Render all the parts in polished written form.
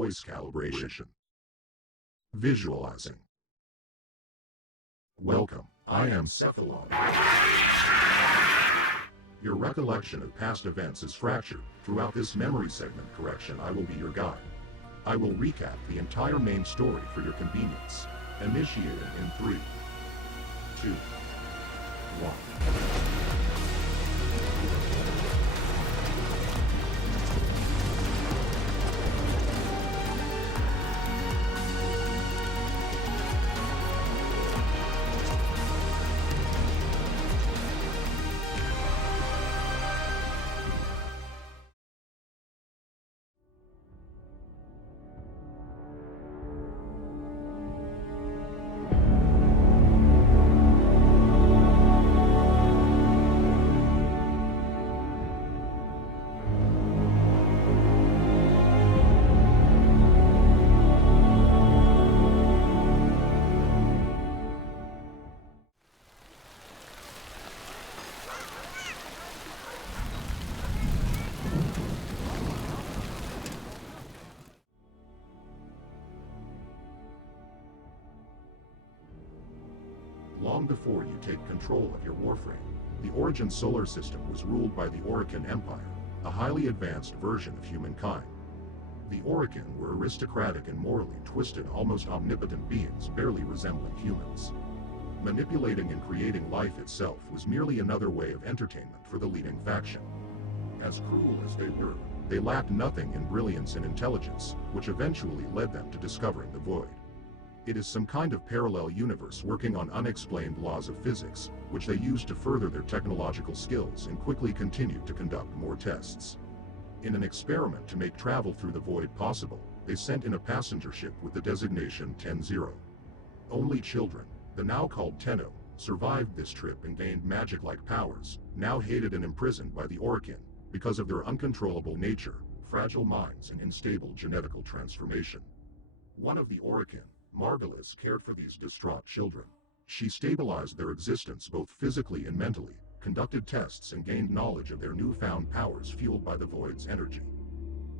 voice calibration. Visualizing. Welcome, I am Cephalon. Your recollection of past events is fractured. Throughout this memory segment correction, I will be your guide. I will recap the entire main story for your convenience. Initiating in 3, 2, 1. Long before you take control of your Warframe, the Origin solar system was ruled by the Orokin Empire, a highly advanced version of humankind. The Orokin were aristocratic and morally twisted, almost omnipotent beings barely resembling humans. Manipulating and creating life itself was merely another way of entertainment for the leading faction. As cruel as they were, they lacked nothing in brilliance and intelligence, which eventually led them to discovering the Void. It is some kind of parallel universe working on unexplained laws of physics, which they used to further their technological skills and quickly continued to conduct more tests. In an experiment to make travel through the Void possible, they sent in a passenger ship with the designation 10-0. Only children, the now called Tenno, survived this trip and gained magic-like powers, now hated and imprisoned by the Orokin, because of their uncontrollable nature, fragile minds and unstable genetical transformation. One of the Orokin, Margulis, cared for these distraught children. She stabilized their existence both physically and mentally, conducted tests and gained knowledge of their newfound powers fueled by the Void's energy.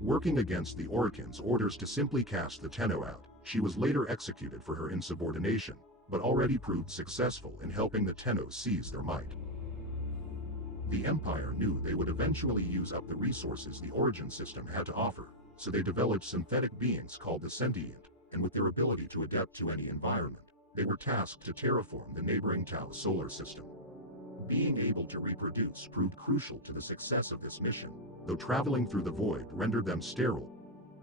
Working against the Orokin's orders to simply cast the Tenno out, she was later executed for her insubordination, but already proved successful in helping the Tenno seize their might. The Empire knew they would eventually use up the resources the Origin system had to offer, so they developed synthetic beings called the Sentient, and with their ability to adapt to any environment, they were tasked to terraform the neighboring Tau solar system. Being able to reproduce proved crucial to the success of this mission, though traveling through the Void rendered them sterile.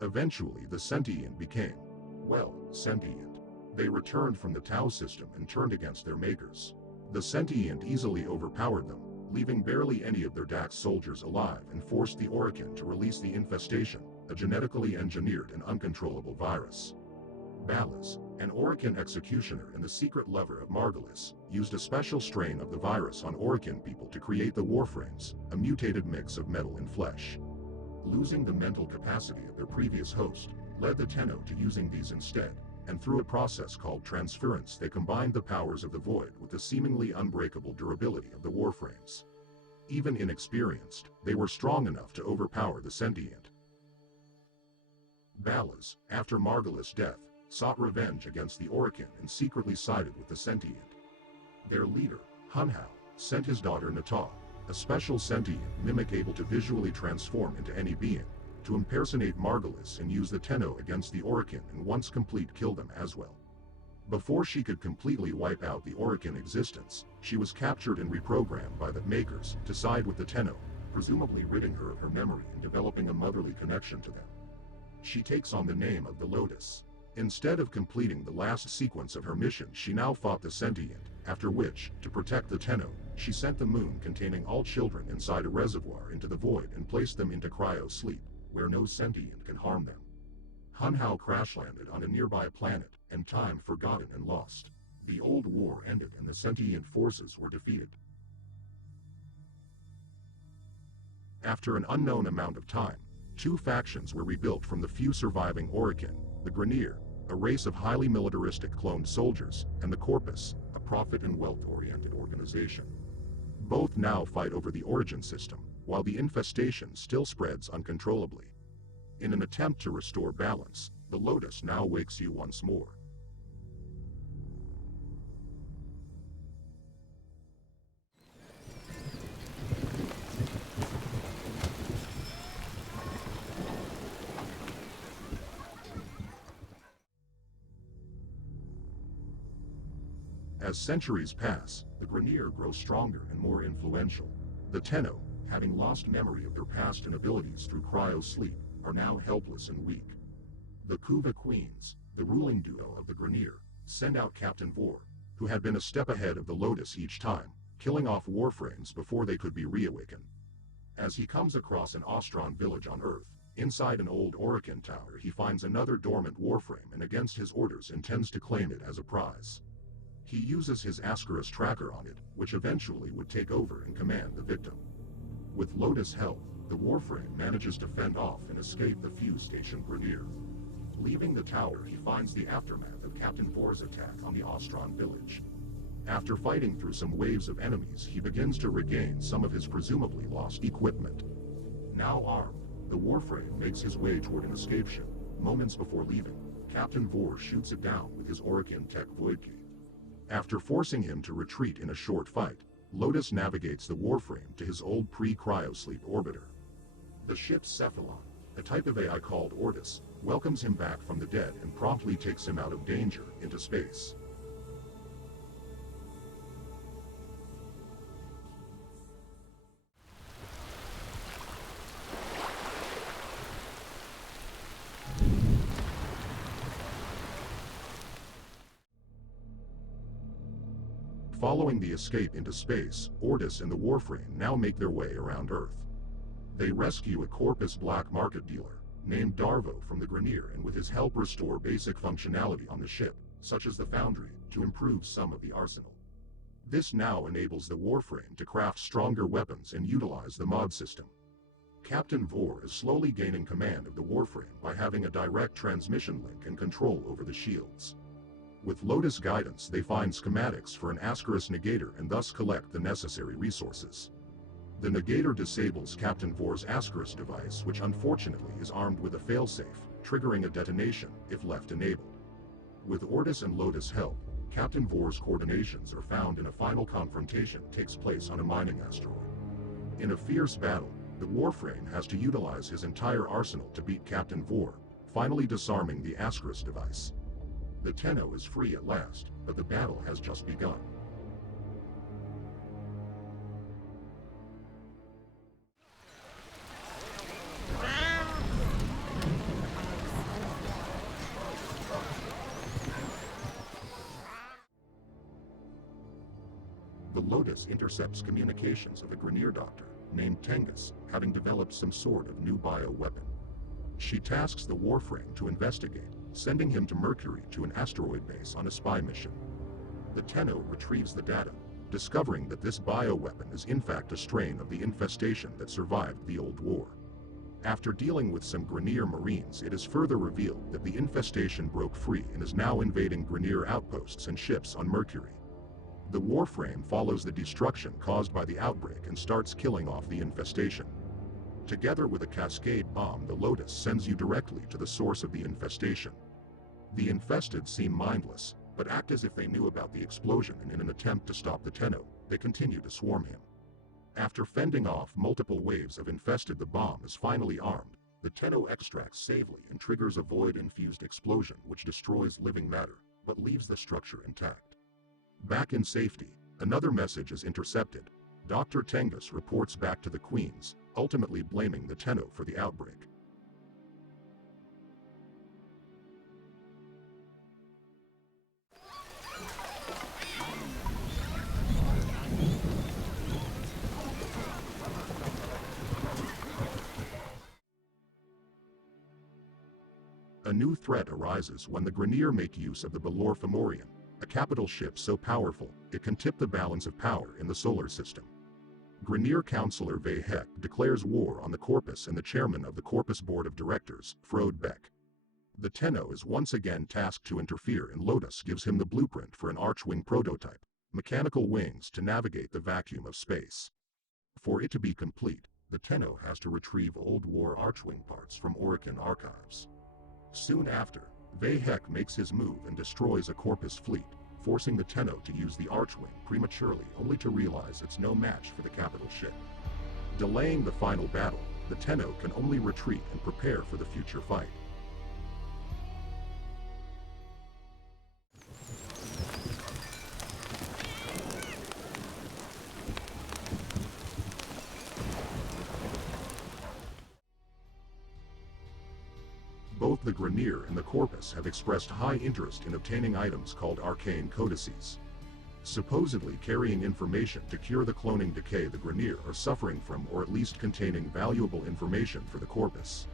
Eventually the Sentient became, well, sentient. They returned from the Tau system and turned against their makers. The Sentient easily overpowered them, leaving barely any of their Dax soldiers alive, and forced the Orokin to release the infestation, a genetically engineered and uncontrollable virus. Ballas, an Orokin executioner and the secret lover of Margulis, used a special strain of the virus on Orokin people to create the Warframes, a mutated mix of metal and flesh. Losing the mental capacity of their previous host, led the Tenno to using these instead, and through a process called transference they combined the powers of the Void with the seemingly unbreakable durability of the Warframes. Even inexperienced, they were strong enough to overpower the Sentient. Ballas, after Margulis' death, sought revenge against the Orokin and secretly sided with the Sentient. Their leader, Hunhao, sent his daughter Natah, a special sentient mimic able to visually transform into any being, to impersonate Margulis and use the Tenno against the Orokin, and once complete kill them as well. Before she could completely wipe out the Orokin existence, she was captured and reprogrammed by the Makers to side with the Tenno, presumably ridding her of her memory and developing a motherly connection to them. She takes on the name of the Lotus. Instead of completing the last sequence of her mission, she now fought the Sentient, after which, to protect the Tenno, she sent the moon containing all children inside a reservoir into the Void and placed them into cryo-sleep, where no Sentient can harm them. Hunhao crash-landed on a nearby planet, and time forgotten and lost. The old war ended and the Sentient forces were defeated. After an unknown amount of time, two factions were rebuilt from the few surviving Orokin, the Grineer, a race of highly militaristic cloned soldiers, and the Corpus, a profit and wealth-oriented organization. Both now fight over the Origin system, while the infestation still spreads uncontrollably. In an attempt to restore balance, the Lotus now wakes you once more. As centuries pass, the Grineer grows stronger and more influential. The Tenno, having lost memory of their past and abilities through cryo-sleep, are now helpless and weak. The Kuva Queens, the ruling duo of the Grineer, send out Captain Vor, who had been a step ahead of the Lotus each time, killing off Warframes before they could be reawakened. As he comes across an Ostron village on Earth, inside an old Orokin tower he finds another dormant Warframe and against his orders intends to claim it as a prize. He uses his Ascaris tracker on it, which eventually would take over and command the victim. With Lotus' help, the Warframe manages to fend off and escape the fuse station Grineer. Leaving the tower, he finds the aftermath of Captain Vor's attack on the Ostron village. After fighting through some waves of enemies, he begins to regain some of his presumably lost equipment. Now armed, the Warframe makes his way toward an escape ship. Moments before leaving, Captain Vor shoots it down with his Orokin Tech Voidkey. After forcing him to retreat in a short fight, Lotus navigates the Warframe to his old pre-cryosleep orbiter. The ship's Cephalon, a type of AI called Ortis, welcomes him back from the dead and promptly takes him out of danger into space. Following the escape into space, Ortis and the Warframe now make their way around Earth. They rescue a Corpus black market dealer, named Darvo from the Grineer, and with his help restore basic functionality on the ship, such as the foundry, to improve some of the arsenal. This now enables the Warframe to craft stronger weapons and utilize the mod system. Captain Vor is slowly gaining command of the Warframe by having a direct transmission link and control over the shields. With Lotus guidance, they find schematics for an Ascaris negator and thus collect the necessary resources. The negator disables Captain Vor's Ascaris device, which unfortunately is armed with a failsafe, triggering a detonation if left enabled. With Ortis and Lotus' help, Captain Vor's coordinations are found in a final confrontation takes place on a mining asteroid. In a fierce battle, the Warframe has to utilize his entire arsenal to beat Captain Vor, finally disarming the Ascaris device. The Tenno is free at last, but the battle has just begun. The Lotus intercepts communications of a Grineer doctor named Tengus, having developed some sort of new bioweapon. She tasks the Warframe to investigate, sending him to Mercury to an asteroid base on a spy mission. The Tenno retrieves the data, discovering that this bioweapon is in fact a strain of the infestation that survived the Old War. After dealing with some Grineer Marines, it is further revealed that the infestation broke free and is now invading Grineer outposts and ships on Mercury. The Warframe follows the destruction caused by the outbreak and starts killing off the infestation. Together with a cascade bomb, the Lotus sends you directly to the source of the infestation. The infested seem mindless, but act as if they knew about the explosion, and in an attempt to stop the Tenno, they continue to swarm him. After fending off multiple waves of infested, the bomb is finally armed. The Tenno extracts Savely and triggers a void-infused explosion which destroys living matter, but leaves the structure intact. Back in safety, another message is intercepted. Dr. Tengus reports back to the Queens, ultimately blaming the Tenno for the outbreak. A new threat arises when the Grineer make use of the Balor Fomorian, a capital ship so powerful, it can tip the balance of power in the solar system. Grineer Councillor Ve Heck declares war on the Corpus and the chairman of the Corpus Board of Directors, Frode Beck. The Tenno is once again tasked to interfere, and Lotus gives him the blueprint for an Archwing prototype, mechanical wings to navigate the vacuum of space. For it to be complete, the Tenno has to retrieve old war Archwing parts from Orokin archives. Soon after, Vahek makes his move and destroys a Corpus fleet, forcing the Tenno to use the Archwing prematurely only to realize it's no match for the capital ship. Delaying the final battle, the Tenno can only retreat and prepare for the future fight. Both the Grineer and the Corpus have expressed high interest in obtaining items called arcane codices. Supposedly carrying information to cure the cloning decay the Grineer are suffering from, or at least containing valuable information for the Corpus.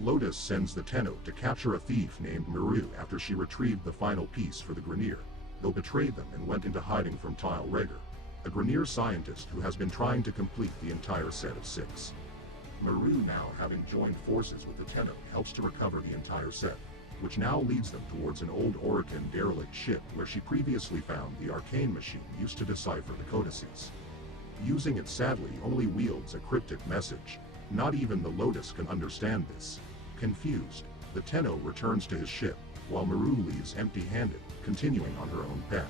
Lotus sends the Tenno to capture a thief named Maru after she retrieved the final piece for the Grineer, though betrayed them and went into hiding from Tile Rhaegar, a Grineer scientist who has been trying to complete the entire set of 6. Maru, now having joined forces with the Tenno, helps to recover the entire set, which now leads them towards an old Orokin derelict ship where she previously found the arcane machine used to decipher the codices. Using it sadly only wields a cryptic message. Not even the Lotus can understand this. Confused, the Tenno returns to his ship, while Maru leaves empty-handed, continuing on her own path.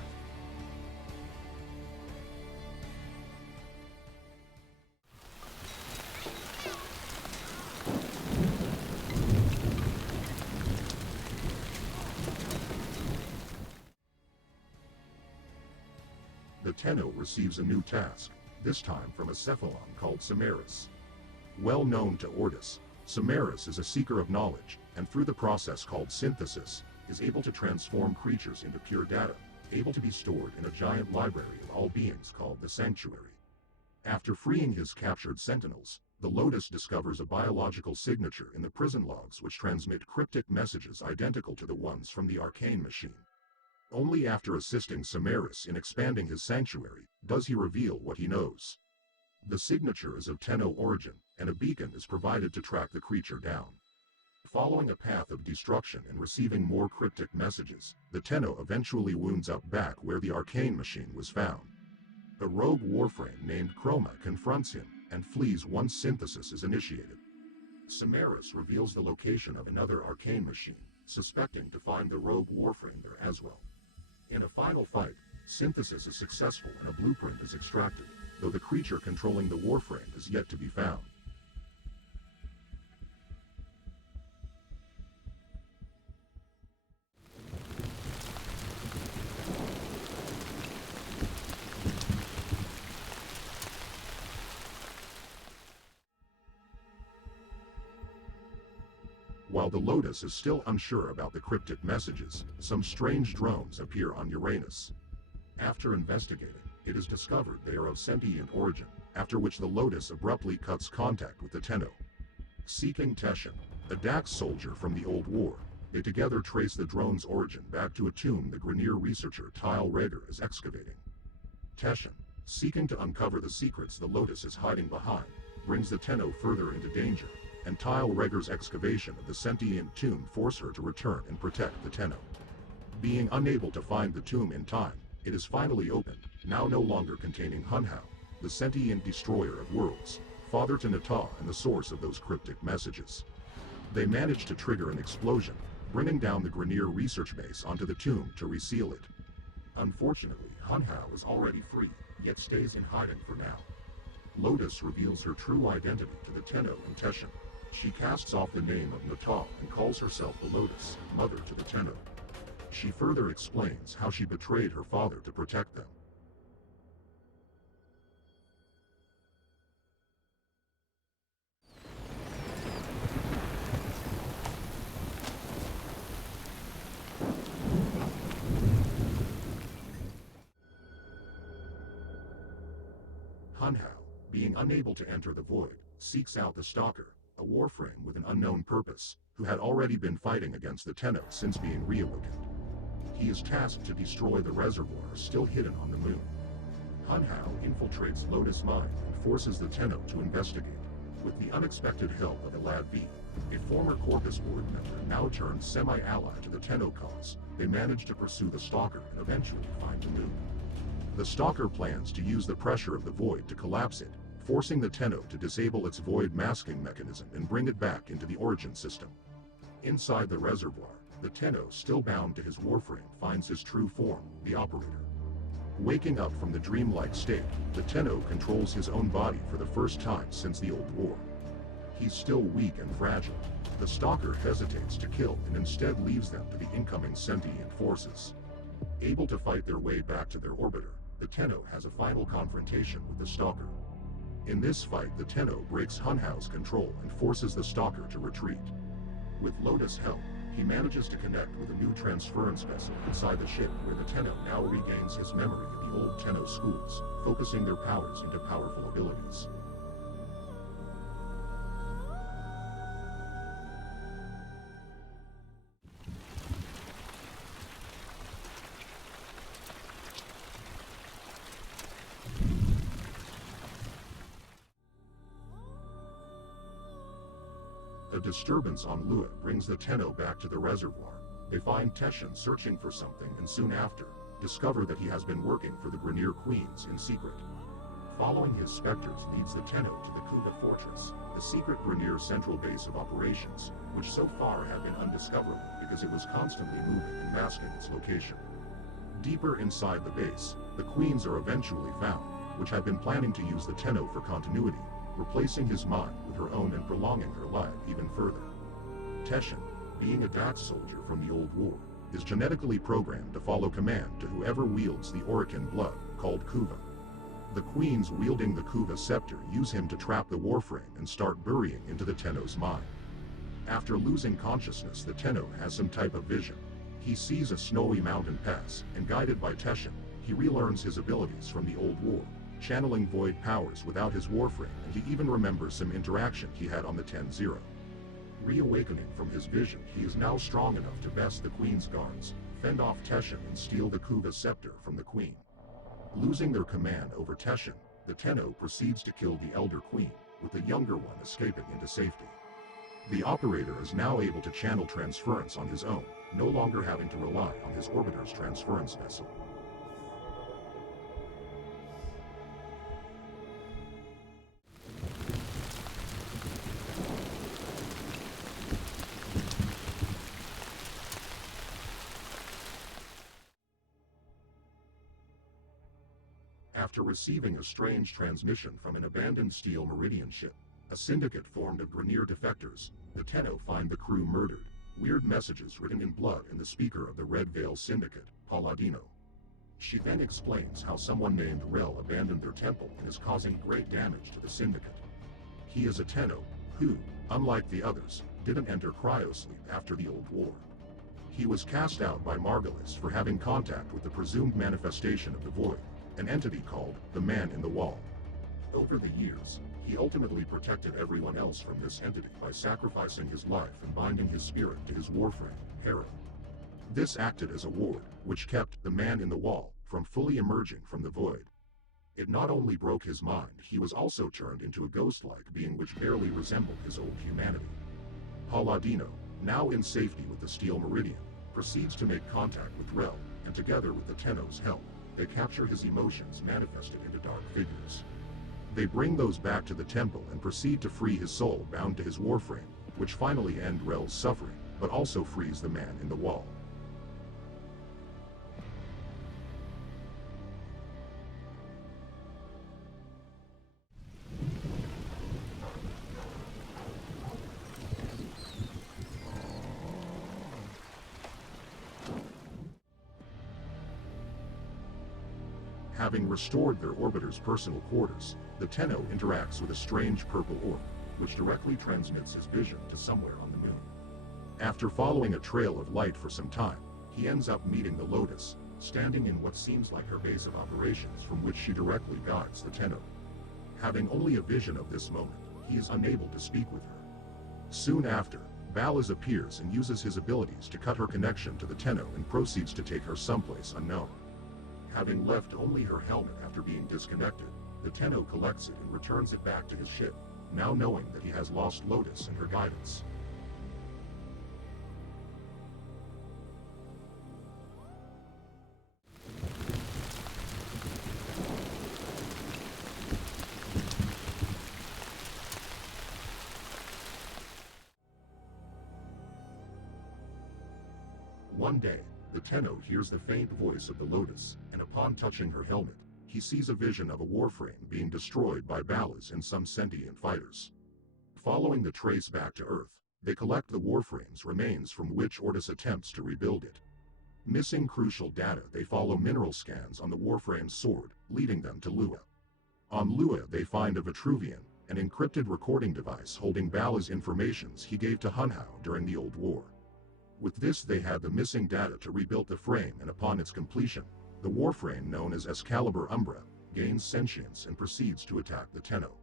The Tenno receives a new task, this time from a Cephalon called Samaris. Well known to Ortis, Samaris is a seeker of knowledge, and through the process called synthesis, is able to transform creatures into pure data, able to be stored in a giant library of all beings called the Sanctuary. After freeing his captured sentinels, the Lotus discovers a biological signature in the prison logs which transmit cryptic messages identical to the ones from the arcane machine. Only after assisting Samaris in expanding his sanctuary, does he reveal what he knows. The signature is of Tenno origin, and a beacon is provided to track the creature down. Following a path of destruction and receiving more cryptic messages, the Tenno eventually wounds up back where the arcane machine was found. A rogue Warframe named Chroma confronts him, and flees once synthesis is initiated. Samaris reveals the location of another arcane machine, suspecting to find the rogue Warframe there as well. In a final fight, synthesis is successful and a blueprint is extracted, though the creature controlling the Warframe is yet to be found. While the Lotus is still unsure about the cryptic messages, some strange drones appear on Uranus. After investigating, it is discovered they are of sentient origin, after which the Lotus abruptly cuts contact with the Tenno. Seeking Teshin, a Dax soldier from the Old War, they together trace the drone's origin back to a tomb the Grineer researcher Tile Rhaegar is excavating. Teshin, seeking to uncover the secrets the Lotus is hiding behind, brings the Tenno further into danger, and Tile Rhaegar's excavation of the sentient tomb force her to return and protect the Tenno. Being unable to find the tomb in time, it is finally opened, now no longer containing Hunhao, the sentient destroyer of worlds, father to Natah and the source of those cryptic messages. They manage to trigger an explosion, bringing down the Grineer research base onto the tomb to reseal it. Unfortunately, Hunhao is already free, yet stays in hiding for now. Lotus reveals her true identity to the Tenno and Teshin. She casts off the name of Natah and calls herself the Lotus, mother to the Tenno. She further explains how she betrayed her father to protect them. Hunhao, being unable to enter the void, seeks out the Stalker, a Warframe with an unknown purpose, who had already been fighting against the Tenno since being reawakened. He is tasked to destroy the reservoir still hidden on the moon. Hunhao infiltrates Lotus' mind and forces the Tenno to investigate. With the unexpected help of Elad V, a former Corpus board member now turned semi-ally to the Tenno cause, they manage to pursue the Stalker and eventually find the moon. The Stalker plans to use the pressure of the void to collapse it, forcing the Tenno to disable its void masking mechanism and bring it back into the origin system. Inside the reservoir, the Tenno, still bound to his Warframe, finds his true form, the Operator. Waking up from the dreamlike state, the Tenno controls his own body for the first time since the old war. He's still weak and fragile. The Stalker hesitates to kill and instead leaves them to the incoming sentient forces. Able to fight their way back to their orbiter, the Tenno has a final confrontation with the Stalker. In this fight, the Tenno breaks Hunhau's control and forces the Stalker to retreat. With Lotus' help, he manages to connect with a new transference vessel inside the ship, where the Tenno now regains his memory of the old Tenno schools, focusing their powers into powerful abilities. A disturbance on Lua brings the Tenno back to the reservoir. They find Teshin searching for something and soon after, discover that he has been working for the Grineer Queens in secret. Following his specters leads the Tenno to the Kuva Fortress, the secret Grineer central base of operations, which so far had been undiscoverable because it was constantly moving and masking its location. Deeper inside the base, the Queens are eventually found, which had been planning to use the Tenno for continuity, replacing his mind with her own and prolonging her life even further. Teshin, being a Dutch soldier from the old war, is genetically programmed to follow command to whoever wields the Orokin blood, called Kuva. The Queens wielding the Kuva scepter use him to trap the Warframe and start burying into the Tenno's mind. After losing consciousness, the Tenno has some type of vision. He sees a snowy mountain pass, and guided by Teshin, he relearns his abilities from the old war, channeling void powers without his Warframe, and he even remembers some interaction he had on the 10-0. Reawakening from his vision, he is now strong enough to best the Queen's guards, fend off Teshin and steal the Kuva scepter from the Queen. Losing their command over Teshin, the Tenno proceeds to kill the Elder Queen, with the younger one escaping into safety. The Operator is now able to channel transference on his own, no longer having to rely on his Orbiter's transference vessel. After receiving a strange transmission from an abandoned Steel Meridian ship, a syndicate formed of Grineer defectors, the Tenno find the crew murdered, weird messages written in blood, and the speaker of the Red Veil Syndicate, Palladino. She then explains how someone named Rel abandoned their temple and is causing great damage to the syndicate. He is a Tenno who, unlike the others, didn't enter cryosleep after the old war. He was cast out by Margulis for having contact with the presumed manifestation of the Void, an entity called the Man in the Wall. Over the years, he ultimately protected everyone else from this entity by sacrificing his life and binding his spirit to his Warframe, Harrow. This acted as a ward, which kept the Man in the Wall from fully emerging from the Void. It not only broke his mind, he was also turned into a ghost-like being which barely resembled his old humanity. Palladino, now in safety with the Steel Meridian, proceeds to make contact with Rel, and together with the Tenno's help, they capture his emotions manifested into dark figures. They bring those back to the temple and proceed to free his soul bound to his Warframe, which finally ends Rel's suffering, but also frees the Man in the Wall. Having restored their orbiter's personal quarters, the Tenno interacts with a strange purple orb, which directly transmits his vision to somewhere on the moon. After following a trail of light for some time, he ends up meeting the Lotus, standing in what seems like her base of operations from which she directly guides the Tenno. Having only a vision of this moment, he is unable to speak with her. Soon after, Balaz appears and uses his abilities to cut her connection to the Tenno and proceeds to take her someplace unknown. Having left only her helmet after being disconnected, the Tenno collects it and returns it back to his ship, now knowing that he has lost Lotus and her guidance. One day, the Tenno hears the faint voice of the Lotus, and upon touching her helmet, he sees a vision of a Warframe being destroyed by Balas and some sentient fighters. Following the trace back to Earth, they collect the Warframe's remains from which Ortis attempts to rebuild it. Missing crucial data, they follow mineral scans on the Warframe's sword, leading them to Lua. On Lua they find a Vitruvian, an encrypted recording device holding Balas' informations he gave to Hunhow during the Old War. With this they had the missing data to rebuild the frame, and upon its completion, the Warframe known as Excalibur Umbra gains sentience and proceeds to attack the Tenno.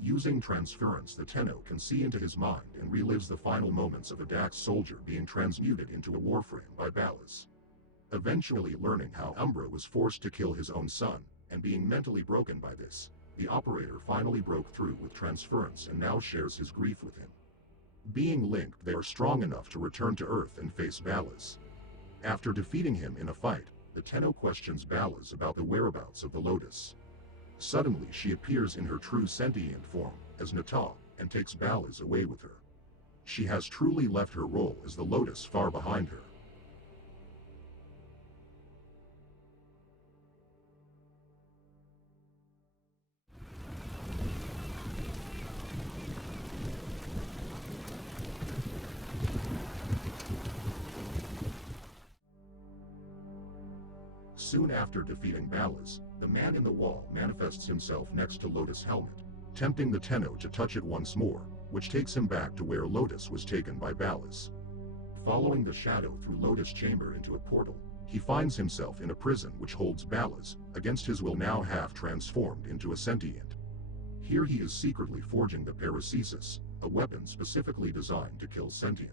Using transference, the Tenno can see into his mind and relives the final moments of a Dax soldier being transmuted into a Warframe by Balas. Eventually learning how Umbra was forced to kill his own son, and being mentally broken by this, the operator finally broke through with transference and now shares his grief with him. Being linked, they are strong enough to return to Earth and face Balas. After defeating him in a fight, the Tenno questions Balas about the whereabouts of the Lotus. Suddenly she appears in her true sentient form, as Natah, and takes Balas away with her. She has truly left her role as the Lotus far behind her. Soon after defeating Balas, the man in the wall manifests himself next to Lotus' helmet, tempting the Tenno to touch it once more, which takes him back to where Lotus was taken by Balas. Following the shadow through Lotus' chamber into a portal, he finds himself in a prison which holds Balas, against his will now half transformed into a sentient. Here he is secretly forging the Paracesis, a weapon specifically designed to kill sentient.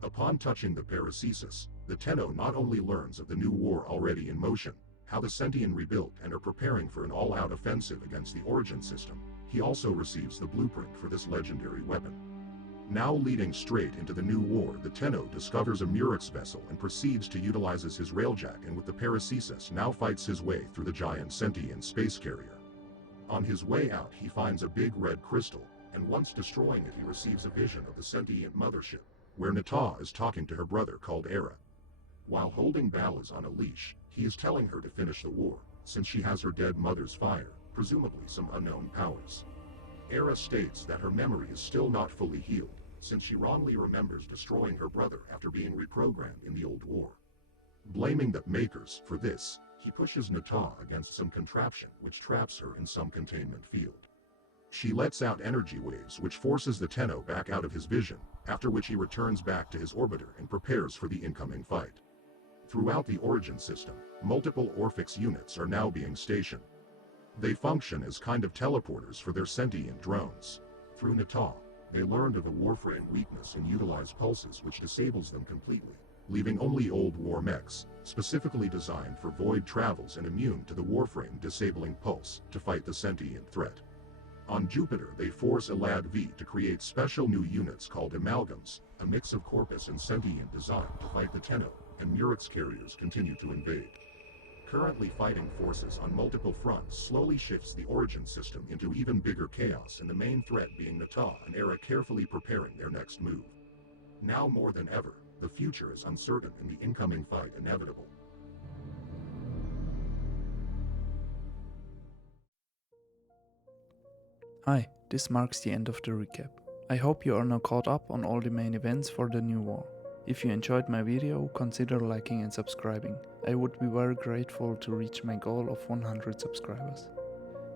Upon touching the Paracesis, the Tenno not only learns of the new war already in motion, how the Sentient rebuilt and are preparing for an all-out offensive against the Origin system, he also receives the blueprint for this legendary weapon. Now leading straight into the new war, the Tenno discovers a Murex vessel and proceeds to utilize his railjack, and with the Paracesis now fights his way through the giant sentient space carrier. On his way out he finds a big red crystal, and once destroying it he receives a vision of the sentient mothership, where Natah is talking to her brother called Era. While holding Balas on a leash, he is telling her to finish the war, since she has her dead mother's fire, presumably some unknown powers. Era states that her memory is still not fully healed, since she wrongly remembers destroying her brother after being reprogrammed in the Old War. Blaming the Makers for this, he pushes Natah against some contraption which traps her in some containment field. She lets out energy waves which forces the Tenno back out of his vision, after which he returns back to his orbiter and prepares for the incoming fight. Throughout the Origin system, multiple Orphix units are now being stationed. They function as kind of teleporters for their sentient drones. Through Natah, they learned of a Warframe weakness and utilize pulses which disables them completely, leaving only old war mechs, specifically designed for void travels and immune to the Warframe disabling pulse, to fight the sentient threat. On Jupiter they force Elad V to create special new units called Amalgams, a mix of Corpus and Sentient design to fight the Tenno, and Murex carriers continue to invade. Currently fighting forces on multiple fronts slowly shifts the Origin system into even bigger chaos, and the main threat being Natah and Era carefully preparing their next move. Now more than ever, the future is uncertain and the incoming fight inevitable. Hi, this marks the end of the recap. I hope you are now caught up on all the main events for the new war. If you enjoyed my video, consider liking and subscribing. I would be very grateful to reach my goal of 100 subscribers.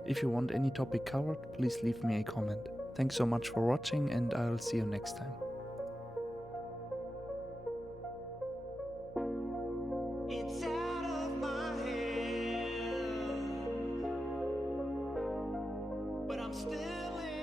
If you want any topic covered, please leave me a comment. Thanks so much for watching, and I'll see you next time. It's out of my hand, but I'm still in